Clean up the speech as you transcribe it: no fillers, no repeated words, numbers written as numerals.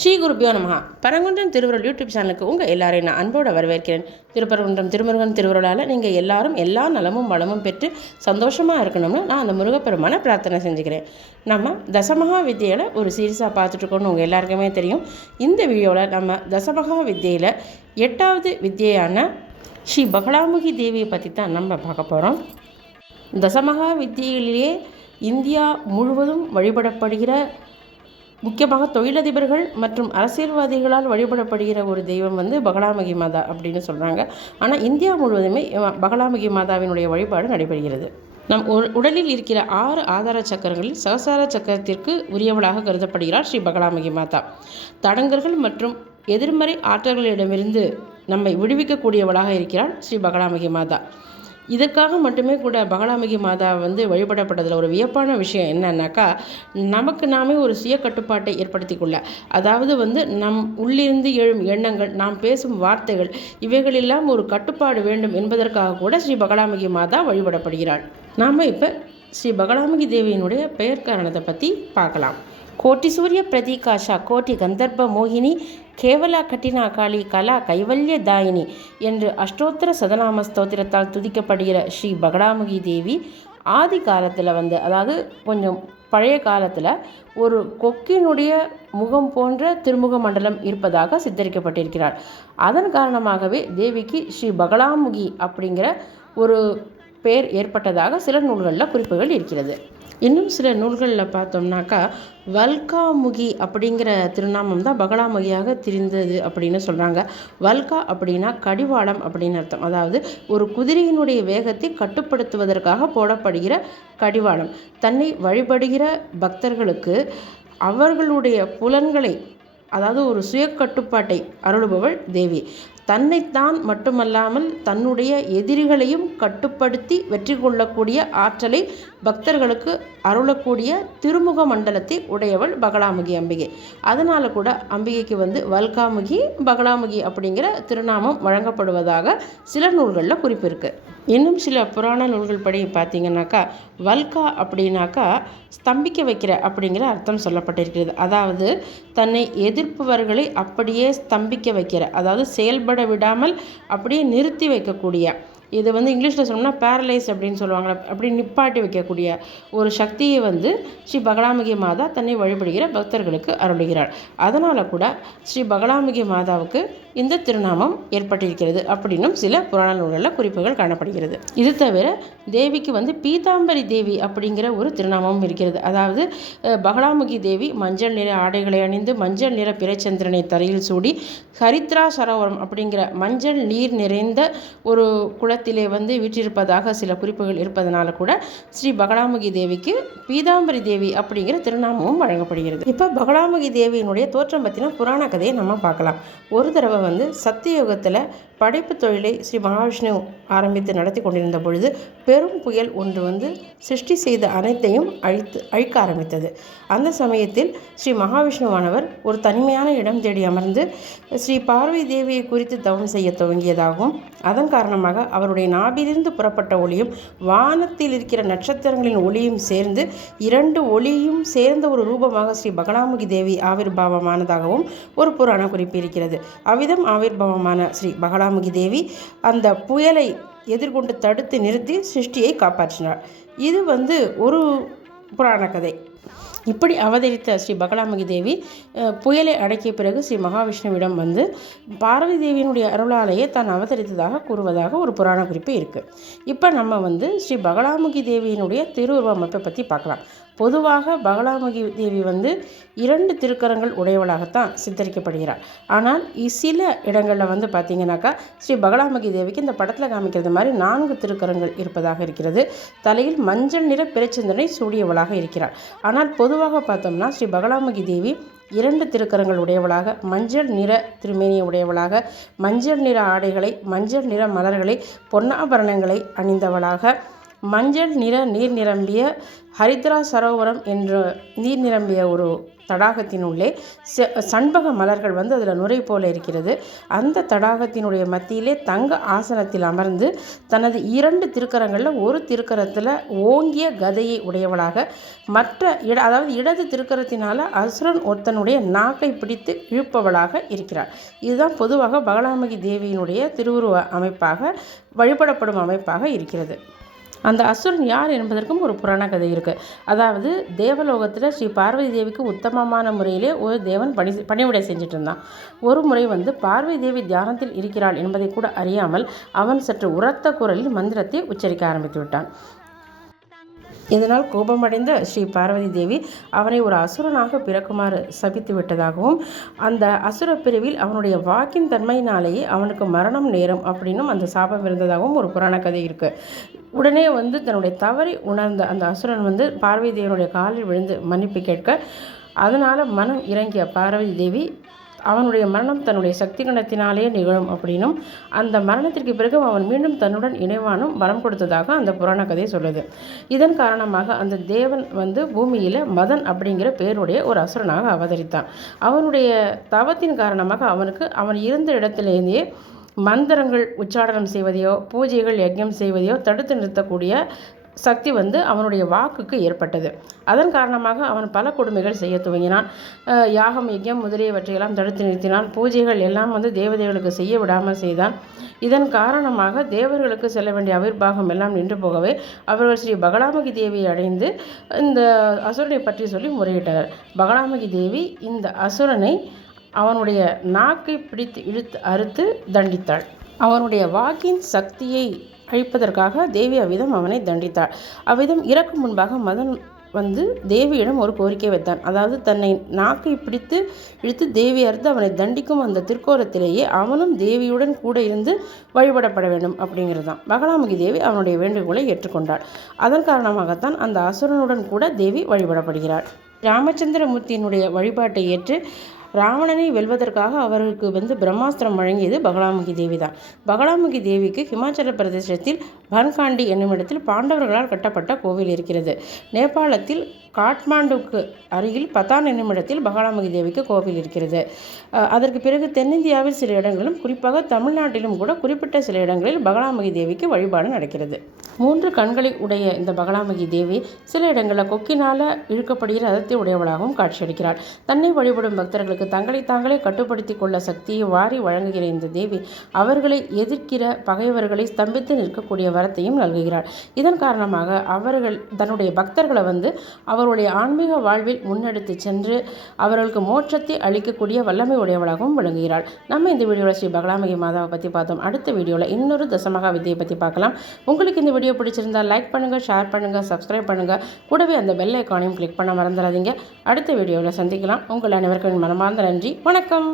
ஸ்ரீ குருபியோ நமஹா. பரங்குன்றம் திருவுருள் யூடியூப் சேனலுக்கு உங்கள் எல்லாரையும் நான் அன்போடு வரவேற்கிறேன். திருப்பரங்குன்றம் திருமுருகன் திருவுருளால் நீங்கள் எல்லாரும் எல்லா நலமும் வளமும் பெற்று சந்தோஷமாக இருக்கணும்னு நான் அந்த முருகப்பெருமான பிரார்த்தனை செஞ்சுக்கிறேன். நம்ம தசமகா வித்தியில் ஒரு சீரியஸாக பார்த்துட்ருக்கோன்னு உங்கள் எல்லாருக்குமே தெரியும். இந்த வீடியோவில் நம்ம தசமகா வித்தியில் 8வது வித்தியான ஸ்ரீ பகலாமுகி தேவியை பற்றி தான் நம்ம பார்க்க போகிறோம். தசமகா வித்தியிலேயே இந்தியா முழுவதும் வழிபடப்படுகிற, முக்கியமாக தொழிலதிபர்கள் மற்றும் அரசியல்வாதிகளால் வழிபடப்படுகிற ஒரு தெய்வம் பகலாமுகி மாதா அப்படின்னு சொல்கிறாங்க. ஆனால் இந்தியா முழுவதுமே பகலாமுகி மாதாவினுடைய வழிபாடு நடைபெறுகிறது. நம் உடலில் இருக்கிற 6 ஆதார சக்கரங்களில் சகசார சக்கரத்திற்கு உரியவளாக கருதப்படுகிறார் ஸ்ரீ பகலாமுகி மாதா. தடங்கல்கள் மற்றும் எதிர்மறை ஆற்றல்களிடமிருந்து நம்மை விடுவிக்கக்கூடியவளாக இருக்கிறார் ஸ்ரீ பகலாமுகி மாதா. இதற்காக மட்டுமே கூட பகலாமுகி மாதா வழிபடப்பட்டதில் ஒரு வியப்பான விஷயம் என்னன்னாக்கா, நமக்கு நாமே ஒரு சுய கட்டுப்பாட்டை ஏற்படுத்தி கொள்ள, அதாவது நம் உள்ளிருந்து எழும் எண்ணங்கள், நாம் பேசும் வார்த்தைகள், இவைகளெல்லாம் ஒரு கட்டுப்பாடு வேண்டும் என்பதற்காக கூட ஸ்ரீ பகலாமுகி மாதா வழிபடப்படுகிறாள். நாம் இப்போ ஸ்ரீ பகலாமுகி தேவியினுடைய பெயர் காரணத்தை பற்றி பார்க்கலாம். கோட்டி சூரிய பிரதீகாஷா கோட்டி கந்தர்ப்ப மோகினி கேவலா கட்டினா காளி கலா கைவல்ய தாயினி என்று அஷ்டோத்திர சதநாம ஸ்தோத்திரத்தால் துதிக்கப்படுகிற ஸ்ரீ பகலாமுகி தேவி ஆதி காலத்தில் அதாவது கொஞ்சம் பழைய காலத்தில் ஒரு கொக்கினுடைய முகம் போன்ற திருமுக மண்டலம் இருப்பதாக சித்தரிக்கப்பட்டிருக்கிறார். அதன் காரணமாகவே தேவிக்கு ஸ்ரீ பகலாமுகி அப்படிங்கிற ஒரு பெயர் ஏற்பட்டதாக சில நூல்களில் குறிப்புகள் இருக்கிறது. இன்னும் சில நூல்களில் பார்த்தோம்னாக்கா வல்காமுகி அப்படிங்கிற திருநாமம் தான் பகலாமுகியாக திரிந்தது அப்படின்னு சொல்கிறாங்க. வல்கா அப்படின்னா கடிவாளம் அப்படின்னு அர்த்தம். அதாவது ஒரு குதிரையினுடைய வேகத்தை கட்டுப்படுத்துவதற்காக போடப்படுகிற கடிவாளம். தன்னை வழிபடுகிற பக்தர்களுக்கு அவர்களுடைய புலன்களை, அதாவது ஒரு சுய கட்டுப்பாட்டை அருளுபவள் தேவி. தன்னைத்தான் மட்டுமல்லாமல் தன்னுடைய எதிரிகளையும் கட்டுப்படுத்தி வெற்றி கொள்ளக்கூடிய ஆற்றலை பக்தர்களுக்கு அருளக்கூடிய திருமுக மண்டலத்தை உடையவள் பகலாமுகி அம்பிகை. அதனால் கூட அம்பிகைக்கு வல்காமுகி பகலாமுகி அப்படிங்கிற திருநாமம் வழங்கப்படுவதாக சில நூல்களில் குறிப்பு இருக்குது. இன்னும் சில புராண நூல்கள் படி பார்த்தீங்கன்னாக்கா வல்கா அப்படின்னாக்கா ஸ்தம்பிக்க வைக்கிற அப்படிங்கிற அர்த்தம் சொல்லப்பட்டிருக்கிறது. அதாவது தன்னை எதிர்ப்பவர்களை அப்படியே ஸ்தம்பிக்க வைக்கிற, அதாவது செயல்பட விடாமல் அப்படியே நிறுத்தி வைக்கக்கூடிய, இது இங்கிலீஷில் சொன்னோம்னா பேரலைஸ் அப்படின்னு சொல்லுவாங்க, அப்படி நிப்பாட்டி வைக்கக்கூடிய ஒரு சக்தியை ஸ்ரீ பகலாமுகி மாதா தன்னை வழிபடுகிற பக்தர்களுக்கு அருளுகிறாள். அதனால் கூட ஸ்ரீ பகலாமுகி மாதாவுக்கு இந்த திருநாமம் ஏற்பட்டிருக்கிறது அப்படின்னும் சில புராண நூல்களில் குறிப்புகள் காணப்படுகிறது. இது தவிர தேவிக்கு பீதாம்பரி தேவி அப்படிங்கிற ஒரு திருநாமமும் இருக்கிறது. அதாவது பகலாமுகி தேவி மஞ்சள் நிற ஆடைகளை அணிந்து மஞ்சள் நிற பிறைச்சந்திரனை தரையில் சூடி ஹரித்ரா சரோவரம் அப்படிங்கிற மஞ்சள் நீர் நிறைந்த ஒரு குளத்திலே வீற்றிருப்பதாக சில குறிப்புகள் இருப்பதனால கூட ஸ்ரீ பகலாமுகி தேவிக்கு பீதாம்பரி தேவி அப்படிங்கிற திருநாமமும் வழங்கப்படுகிறது. இப்போ பகலாமுகி தேவியினுடைய தோற்றம் பற்றின புராண கதையை நம்ம பார்க்கலாம். ஒரு தடவை சத்தியயுகத்தில் படைப்பு தொழிலை ஸ்ரீ மகாவிஷ்ணு ஆரம்பித்து நடத்தி கொண்டிருந்த பொழுது பெரும் புயல் ஒன்று சிருஷ்டி செய்த அனைத்தையும் அழிக்க ஆரம்பித்தது. அந்த சமயத்தில் ஸ்ரீ மகாவிஷ்ணுவானவர் ஒரு தனிமையான இடம் தேடி அமர்ந்து ஸ்ரீ பார்வதி தேவியை குறித்து தவம் செய்ய துவங்கியதாகவும், அதன் காரணமாக அவருடைய நாபிலிருந்து புறப்பட்ட ஒளியும் வானத்தில் இருக்கிற நட்சத்திரங்களின் ஒளியும் சேர்ந்து 2 ஒளியும் சேர்ந்த ஒரு ரூபமாக ஸ்ரீ பகலாமுகி தேவி ஆவிர்பாவமானதாகவும் ஒரு புராண குறிப்பு இருக்கிறது. அவ்விதம் ஆவிர்பாவமான ஸ்ரீ பகலாமுகி தேவி அந்த புயலை எதிர்கொண்டு தடுத்து நிறுத்தி சிருஷ்டியை காப்பாற்றினார். இது ஒரு புராண கதை. இப்படி அவதரித்த ஸ்ரீ பகலாமுகி தேவி புயலை அடக்கிய பிறகு ஸ்ரீ மகாவிஷ்ணுவிடம் பார்வதி தேவியினுடைய அருளாலேயே தான் அவதரித்ததாக கூறுவதாக ஒரு புராண குறிப்பு இருக்குது. இப்போ நம்ம ஸ்ரீ பகலாமுகி தேவியினுடைய திருவுருவ அமைப்பை பற்றி பார்க்கலாம். பொதுவாக பகலாமுகி தேவி 2 திருக்கரங்கள் உடையவளாகத்தான் சித்தரிக்கப்படுகிறார். ஆனால் சில இடங்களில் பார்த்திங்கனாக்கா ஸ்ரீ பகலாமுகி தேவிக்கு இந்த படத்தில் காமிக்கிறது மாதிரி 4 திருக்கரங்கள் இருப்பதாக இருக்கிறது. தலையில் மஞ்சள் நிற பிறைச்சந்திரனை சூடியவளாக இருக்கிறார். ஆனால் பொதுவாக பார்த்தோம்னா ஸ்ரீ பகலாமுகி தேவி 2 திருக்கரங்கள் உடையவளாக, மஞ்சள் நிற திருமேனியை உடையவளாக, மஞ்சள் நிற ஆடைகளை, மஞ்சள் நிற மலர்களை, பொன்னாபரணங்களை அணிந்தவளாக, மஞ்சள் நிற நீர் நிரம்பிய ஹரித்ரா சரோவரம் என்ற நீர் நிரம்பிய ஒரு தடாகத்தினுள்ளே சண்பக மலர்கள் அதில் நுரை போல இருக்கிறது. அந்த தடாகத்தினுடைய மத்தியிலே தங்க ஆசனத்தில் அமர்ந்து தனது 2 திருக்கரங்களில் ஒரு திருக்கரத்தில் ஓங்கிய கதையை உடையவளாக அதாவது இடது திருக்கரத்தினால் அசுரன் ஒருத்தனுடைய நாக்கை பிடித்து இழுப்பவளாக இருக்கிறாள். இதுதான் பொதுவாக பகலாமுகி தேவியினுடைய திருவுருவ அமைப்பாக வழிபடப்படும் அமைப்பாக இருக்கிறது. அந்த அசுரன் யார் என்பதற்கும் ஒரு புராண கதை இருக்குது. அதாவது தேவலோகத்தில் ஸ்ரீ பார்வதி தேவிக்கு உத்தமமான முறையிலே ஒரு தேவன் பணிவிடை செஞ்சுட்டு இருந்தான். ஒரு முறை பார்வதி தேவி தியானத்தில் இருக்கிறாள் என்பதை கூட அறியாமல் அவன் சற்று உரத்த குரலில் மந்திரத்தை உச்சரிக்க ஆரம்பித்து விட்டான். இதனால் கோபமடைந்த ஸ்ரீ பார்வதி தேவி அவனை ஒரு அசுரனாக பிறக்குமாறு சபித்து விட்டதாகவும் அந்த அசுர பிரிவில் அவனுடைய வாக்கின் தன்மையினாலேயே அவனுக்கு மரணம் நேரும் அப்படின்னும் அந்த சாபம் இருந்ததாகவும் ஒரு புராண கதை இருக்குது. உடனே தன்னுடைய தவறை உணர்ந்த அந்த அசுரன் பார்வதி தேவியுடைய காலில் விழுந்து மன்னிப்பு கேட்க, அதனால் மனம் இறங்கிய பார்வதி தேவி அவனுடைய மரணம் தன்னுடைய சக்தி கணத்தினாலே நிகழும் அப்படின்னும் அந்த மரணத்திற்கு பிறகு அவன் மீண்டும் தன்னுடன் இணைவானும் வரம் கொடுத்ததாக அந்த புராண கதை சொல்லுது. இதன் காரணமாக அந்த தேவன் பூமியில் மதன் அப்படிங்கிற பேருடைய ஒரு அசுரனாக அவதரித்தான். அவனுடைய தவத்தின் காரணமாக அவன் இருந்த இடத்திலேயே மந்திரங்கள் உச்சாடனம் செய்வதையோ பூஜைகள் யஜ்ஞம் செய்வதையோ தடுத்து நிறுத்தக்கூடிய சக்தி அவனுடைய வாக்குக்கு ஏற்பட்டது. அதன் காரணமாக அவன் பல கொடுமைகள் செய்ய துவங்கினான். யாகம் யஜ்யம் முதலியவற்றையெல்லாம் தடுத்து நிறுத்தினான். பூஜைகள் எல்லாம் தேவதைகளுக்கு செய்ய விடாமல் செய்தான். இதன் காரணமாக தேவர்களுக்கு செல்ல வேண்டிய அவிர்வாகம் எல்லாம் நின்று போகவே அவர்கள் ஸ்ரீ பகலாமுகி தேவியை அடைந்து இந்த அசுரனை பற்றி சொல்லி முறையிட்டனர். பகலாமுகி தேவி இந்த அசுரனை அவனுடைய நாக்கை பிடித்து இழுத்து அறுத்து தண்டித்தாள். அவனுடைய வாக்கின் சக்தியை அழிப்பதற்காக தேவி அவ்விதம் அவனை தண்டித்தாள். அவ்விதம் இறக்கும் முன்பாக மதன் தேவியிடம் ஒரு கோரிக்கை வைத்தான். அதாவது தன்னை நாக்கை பிடித்து இழுத்து தேவி அறுத்து அவனை தண்டிக்கும் அந்த திருக்கோலத்திலேயே அவனும் தேவியுடன் கூட இருந்து வழிபடப்பட வேண்டும் அப்படிங்கிறது தான். பகலாமுகி தேவி அவனுடைய வேண்டுகோளை ஏற்றுக்கொண்டாள். அதன் காரணமாகத்தான் அந்த அசுரனுடன் கூட தேவி வழிபடப்படுகிறாள். ராமச்சந்திரமூர்த்தியினுடைய வழிபாட்டை ஏற்று ராவணனை வெல்வதற்காக அவர்களுக்கு பிரம்மாஸ்திரம் வழங்கியது பகலாமுகி தேவி தான். பகலாமுகி தேவிக்கு ஹிமாச்சல பிரதேசத்தில் பன்காண்டி என்னும் இடத்தில் பாண்டவர்களால் கட்டப்பட்ட கோவில் இருக்கிறது. நேபாளத்தில் காட்மாண்டுக்கு அருகில் பதான் என்னும் இடத்தில் பகலாமுகி தேவிக்கு கோவில் இருக்கிறது. அதற்கு பிறகு தென்னிந்தியாவில் சில இடங்களும் குறிப்பாக தமிழ்நாட்டிலும் கூட குறிப்பிட்ட சில இடங்களில் பகலாமுகி தேவிக்கு வழிபாடு நடக்கிறது. 3 கண்களை உடைய இந்த பகலாமுகி தேவி சில இடங்களில் கொக்கினால் இழுக்கப்படுகிற ரதத்தை உடையவளாகவும் காட்சியளிக்கிறாள். தன்னை வழிபடும் பக்தர்களுக்கு தங்களை தாங்களே கட்டுப்படுத்தி கொள்ள சக்தியை வாரி வழங்குகிற இந்த தேவி அவர்களை எதிர்க்கிற பகைவர்களை ஸ்தம்பித்து நிற்கக்கூடிய வரத்தையும் நல்குகிறாள். இதன் காரணமாக அவர்கள் தன்னுடைய பக்தர்களை அவருடைய ஆன்மீக வாழ்வில் முன்னெடுத்து சென்று அவர்களுக்கு மோட்சத்தை அளிக்கக்கூடிய வல்லமை உடையவளாகவும் விளங்குகிறாள். நம்ம இந்த வீடியோவில் ஸ்ரீ பகலாமுகி மாதாவை பற்றி பார்த்தோம். அடுத்த வீடியோவில் இன்னொரு தசமகா வித்தியை பற்றி பார்க்கலாம். உங்களுக்கு இந்த வீடியோ பிடிச்சிருந்தால் லைக் பண்ணுங்கள், ஷேர் பண்ணுங்கள், சப்ஸ்கிரைப் பண்ணுங்கள். கூடவே அந்த பெல் ஐக்கானையும் கிளிக் பண்ண மறந்துடாதீங்க. அடுத்த வீடியோவில் சந்திக்கலாம். உங்கள் அனைவருக்கும் மனமார்ந்த நன்றி. வணக்கம்.